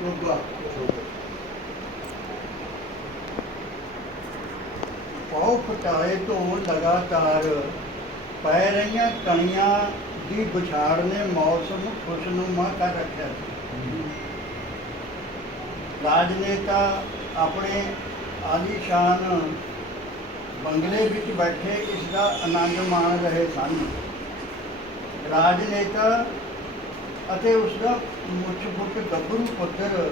ਚੋਗਾ ਪਾਉ ਫਟਾਏ ਤੋਂ ਲਗਾਤਾਰ ਪੈ ਰਹੀਆਂ ਕਣੀਆਂ ਦੀ ਵਿਛਾੜ ਨੇ ਮੌਸਮ ਖੁਸ਼ਨੁਮਾ ਕਰ ਰੱਖਿਆ। ਰਾਜਨੇਤਾ ਆਪਣੇ ਆਲੀਸ਼ਾਨ ਬੰਗਲੇ ਵਿੱਚ ਬੈਠੇ ਇਸ ਦਾ ਆਨੰਦ ਮਾਣ ਰਹੇ ਸਨ। ਰਾਜਨੇਤਾ ਅਤੇ ਉਸ ਦਾ ਮੁੱਛ ਫੁੱਟ ਗੱਭਰੂ ਪੁੱਤਰ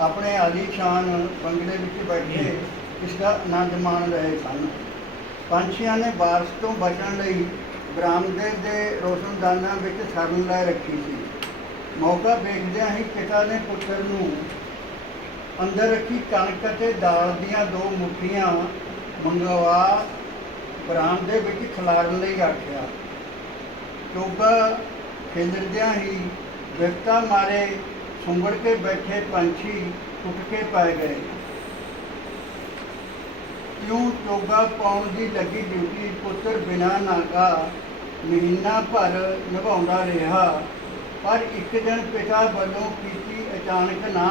ਆਪਣੇ ਆਲੀਸ਼ਾਨ ਬੰਗਲੇ ਵਿੱਚ ਬੈਠੇ ਇਸ ਦਾ ਆਨੰਦ ਮਾਣ ਰਹੇ ਸਨ। ਪੰਛੀਆਂ ਨੇ ਬਾਰਿਸ਼ ਤੋਂ ਬਚਣ ਲਈ ਬਰਾਮਦੇ ਦੇ ਰੋਸ਼ਨਦਾਨਾਂ ਵਿੱਚ ਸ਼ਰਨ ਲੈ ਰੱਖੀ ਸੀ। ਮੌਕਾ ਵੇਖਦਿਆਂ ਹੀ ਪਿਤਾ ਨੇ ਪੁੱਤਰ ਨੂੰ ਅੰਦਰ ਰੱਖੀ ਕਣਕ ਅਤੇ ਦਾਲ ਦੀਆਂ ਦੋ ਮੁੱਠੀਆਂ ਮੰਗਵਾ ਬਰਾਮਦੇ ਵਿੱਚ ਖਿਲਾਰਨ ਲਈ ਆਖਿਆ। ਚੋਗਾ ਖਿਲਰਦਿਆਂ ਹੀ ਵਿਪਤਾ ਮਾਰੇ ਸੁੰਗੜ ਕੇ ਬੈਠੇ ਪੰਛੀ ਉੱਠ ਕੇ ਪੈ ਗਏ ਕਿਉਂ ਚੋਗਾ ਪਾਉਣ ਦੀ ਲੱਗੀ ਡਿਊਟੀ ਪੁੱਤਰ ਬਿਨਾ ਨਾਗਾ ਮਹੀਨਾ ਭਰ ਨਿਭਾਉਂਦਾ ਰਿਹਾ ਪਰ ਇੱਕ ਦਿਨ ਪਿਤਾ ਵੱਲੋਂ ਕੀਤੀ ਅਚਾਨਕ ਨਾ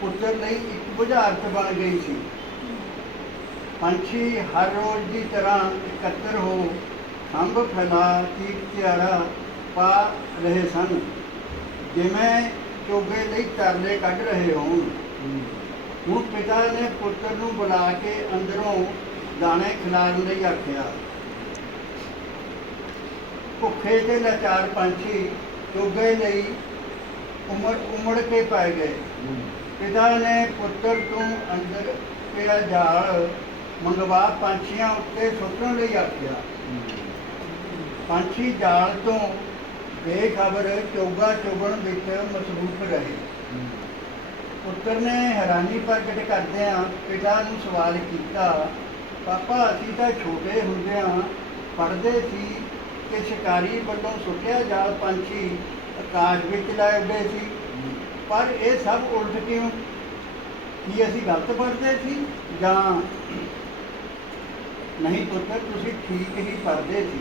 ਪੁੱਤਰ ਲਈ ਇੱਕ ਬੁਝਾਰਤ ਬਣ ਗਈ ਸੀ ਪੰਛੀ ਹਰ ਰੋਜ਼ ਦੀ ਤਰ੍ਹਾਂ ਇਕੱਤਰ ਹੋ, ਖੰਭ ਫੈਲਾ ਚੀਕ ਤਿਆਰਾ ਪਾ ਰਹੇ ਸਨ। ਜਿਵੇਂ ਚੋਗੇ ਲਈ ਤਰਲੇ ਕੱਢ ਰਹੇ ਹੋਣ। ਹੁਣ ਪਿਤਾ ਨੇ ਪੁੱਤਰ ਨੂੰ ਬੁਲਾ ਕੇ ਅੰਦਰੋਂ ਦਾਣੇ ਖਿਲਾਰਨ ਲਈ ਆਖਿਆ ਭੁੱਖੇ ਤੇ ਲਾਚਾਰ ਪੰਛੀ ਚੋਗੇ ਲਈ ਉਮੜ ਉਮੜ ਕੇ ਪੈ ਗਏ। ਪਿਤਾ ਨੇ ਪੁੱਤਰ ਤੋਂ ਅੰਦਰ ਪਿਆ ਜਾਲ ਮੰਗਵਾ ਪੰਛੀਆਂ ਉੱਤੇ ਸੁੱਟਣ ਲਈ ਆਖਿਆ। ਪੰਛੀ ਜਾਲ ਤੋਂ ਬੇਖਬਰ ਚੋਗਾ ਚੋਗਣ ਵਿੱਚ ਮਸਰੂਫ ਰਹੇ। ਪੁੱਤਰ ਨੇ ਹੈਰਾਨੀ ਪ੍ਰਗਟ ਕਰਦਿਆਂ ਪਿਤਾ ਨੂੰ ਸਵਾਲ ਕੀਤਾ, ਪਾਪਾ, ਅਸੀਂ ਤਾਂ ਛੋਟੇ ਹੁੰਦਿਆਂ ਪੜ੍ਹਦੇ ਸੀ ਕਿ ਸ਼ਿਕਾਰੀ ਵੱਲੋਂ ਸੁੱਟਿਆ ਜਾਲ ਪੰਛੀ ਆਕਾਸ਼ ਵਿੱਚ ਲੈ ਉੱਡੇ ਸੀ। ਪਰ ਇਹ ਸਭ ਉਲਟ ਕਿਉਂ? ਕੀ ਅਸੀਂ ਗਲਤ ਪੜ੍ਹਦੇ ਸੀ? ਜਾਂ ਨਹੀਂ ਪੁੱਤਰ, ਤੁਸੀਂ ਠੀਕ ਹੀ ਪੜ੍ਹਦੇ ਸੀ।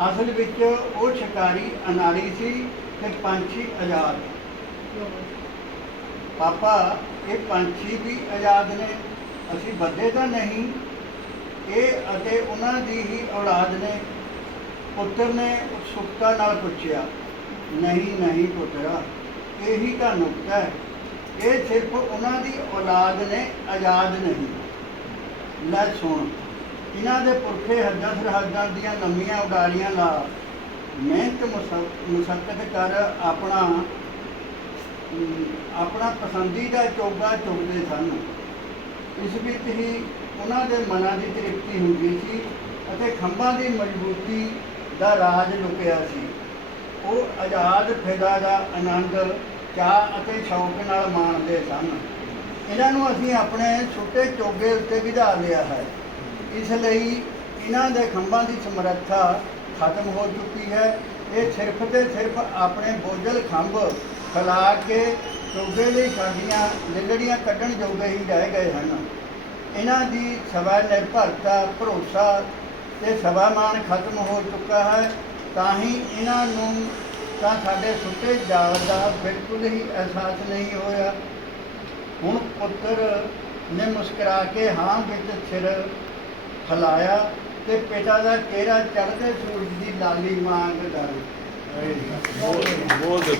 ਅਸਲ ਵਿੱਚ ਉਹ ਸ਼ਿਕਾਰੀ ਅਨਾੜੀ ਸੀ ਤੇ ਪੰਛੀ ਆਜ਼ਾਦ ਪਾਪਾ, ਇਹ ਪੰਛੀ ਵੀ ਆਜ਼ਾਦ ਨੇ। ਅਸੀਂ ਬੱਦੇ ਤਾਂ ਨਹੀਂ, ਇਹ ਅਤੇ ਉਹਨਾਂ ਦੀ ਹੀ ਔਲਾਦ ਨੇ। ਪੁੱਤਰ ਨੇ ਉਤਸੁਕਤਾ ਨਾਲ ਪੁੱਛਿਆ, ਨਹੀਂ ਨਹੀਂ ਪੁੱਤਰਾ, ਇਹੀ ਤਾਂ ਨੁਕਤਾ ਹੈ। ਇਹ ਸਿਰਫ ਉਹਨਾਂ ਦੀ ਔਲਾਦ ਨੇ, ਆਜ਼ਾਦ ਨਹੀਂ। ਲੈ ਸੁਣ ਇਹਨਾਂ ਦੇ ਪੁਰਖੇ ਹੱਦਾਂ ਸਰਹੱਦਾਂ ਦੀਆਂ ਲੰਮੀਆਂ ਉਡਾਰੀਆਂ ਲਾ, ਮਿਹਨਤ ਮੁਸਕਤ ਕਰ ਆਪਣਾ ਆਪਣਾ ਪਸੰਦੀਦਾ ਚੋਗਾ ਚੁਗਦੇ ਸਨ। ਇਸ ਵਿੱਚ ਹੀ ਉਹਨਾਂ ਦੇ ਮਨਾਂ ਦੀ ਤ੍ਰਿਪਤੀ ਹੁੰਦੀ ਸੀ ਅਤੇ ਖੰਭਾਂ ਦੀ ਮਜ਼ਬੂਤੀ ਦਾ ਰਾਜ ਲੁਕਿਆ ਸੀ। ਉਹ ਆਜ਼ਾਦ ਫਿਦਾ ਦਾ ਆਨੰਦ ਚਾਹ ਅਤੇ ਸ਼ੌਕ ਨਾਲ ਮਾਣਦੇ ਸਨ। ਇਹਨਾਂ ਨੂੰ ਅਸੀਂ ਆਪਣੇ ਛੋਟੇ ਚੋਗੇ ਉੱਤੇ ਵਿਧਾ ਲਿਆ ਹੈ। ਇਸ ਲਈ ਇਹਨਾਂ ਦੇ ਖੰਭਾਂ ਦੀ ਸਮਰੱਥਾ ਖਤਮ ਹੋ ਚੁੱਕੀ ਹੈ। ਇਹ ਸਿਰਫ ਤੇ ਸਿਰਫ ਆਪਣੇ ਬੋਝਲ ਖੰਭ ਫੈਲਾ ਕੇ ਚੋਗੇ ਲਈ ਸਾਡੀਆਂ ਲਿਲੜੀਆਂ ਕੱਢਣ ਜੋਗੇ ਹੀ ਰਹਿ ਗਏ ਹਨ। ਇਹਨਾਂ ਦੀ ਸਵੈ ਨਿਰਭਰਤਾ ਭਰੋਸਾ ਤੇ ਸਵਾਮਾਨ ਖਤਮ ਹੋ ਚੁੱਕਾ ਹੈ। ਤਾਂ ਹੀ ਇਹਨਾਂ ਨੂੰ ਤਾਂ ਸਾਡੇ ਸੁੱਤੇ ਜਾਲ ਦਾ ਬਿਲਕੁਲ ਹੀ ਅਹਿਸਾਸ ਨਹੀਂ ਹੋਇਆ। ਹੁਣ ਪੁੱਤਰ ਨੇ ਮੁਸਕਰਾ ਕੇ ਹਾਂ ਵਿੱਚ ਸਿਰ ਫਲਾਇਆ ਤੇ ਪਿਤਾ ਦਾ ਚਿਹਰਾ ਚੜ੍ਹਦੇ ਸੂਰਜ ਦੀ ਲਾਲੀ ਵਾਂਗ ਡਰ ਬਹੁਤ ਬਹੁਤ